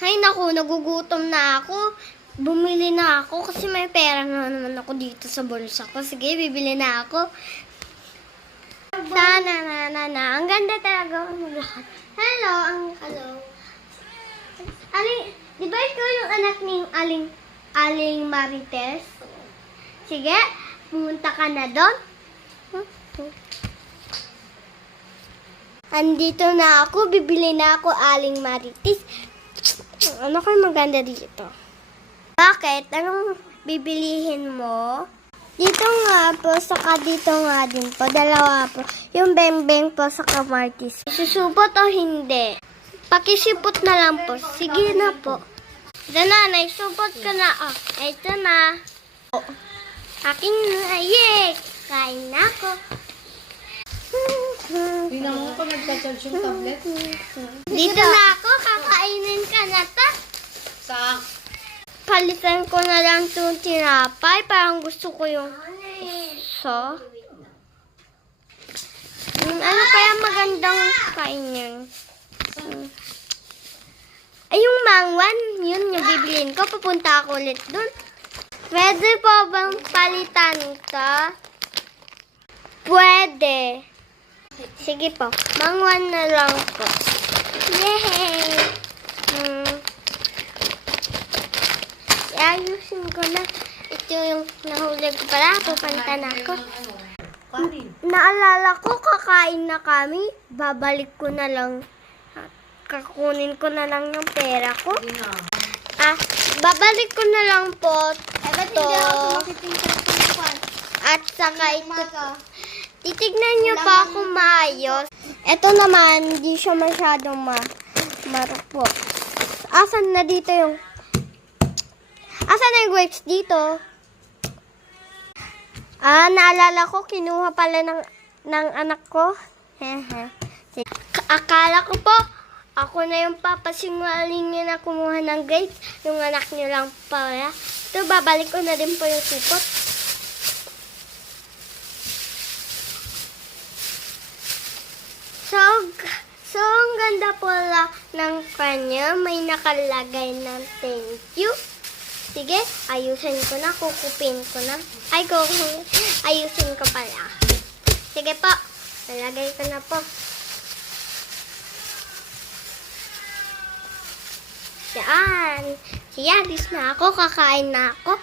Ay naku, nagugutom na ako. Bumili na ako kasi may pera na naman ako dito sa bulsa ko. Sige, bibili na ako. Na. Ang ganda talaga ang maglakad. Hello. Di ba ikaw yung anak ni Aling Marites? Sige, pumunta ka na doon. Andito na ako, bibili na ako, Aling Marites. Ano kayo maganda dito? Bakit? Anong bibilihin mo? Dito nga po, saka dito nga din po. Dalawa po. Yung beng-beng po sa kamartis. Susupot o hindi? Pakisipot na lang po. Sige na po. Ito na, naisupot ka na. Oh, ito na. Akin na. Yay! Kain na ako. Tingnan mo pa nagpa-charge yung tablet. Dito na ako. Kakainin ka na ta. Sa Palitan ko na lang itong tinapay. Parang gusto ko yung isa. Ano kaya magandang kainin? Ay, yung mangwan, yun yung bibilin ko. Pupunta ako ulit dun. Pwede po bang palitan ka? Pwede. Sige po. Mangwan na lang po. Yay! Ayusin ko na. Ito yung nahuli ko pala. Pupunta na ako. Naalala ko, kakain na kami. Babalik ko na lang. Kakunin ko na lang yung pera ko. Babalik ko na lang po ito. At saka ito. Titignan nyo pa ako maayos. Ito naman, hindi siya masyadong marupok. Asan na dito yung... Asan na yung grapes dito? Naalala ko, kinuha pala ng anak ko. Akala ko po, ako na yung papasingaling niya na kumuha ng grapes. Yung anak niyo lang pala. Ito, babalik ko na din po yung supot. So, ang ganda pala ng kanya. May nakalagay ng thank you. Sige, ayusin ko na. Kukupin ko na. Ayusin ko pala. Sige po. Nalagay ko na po. Yan. Siya, alis na ako. Kakain na ako.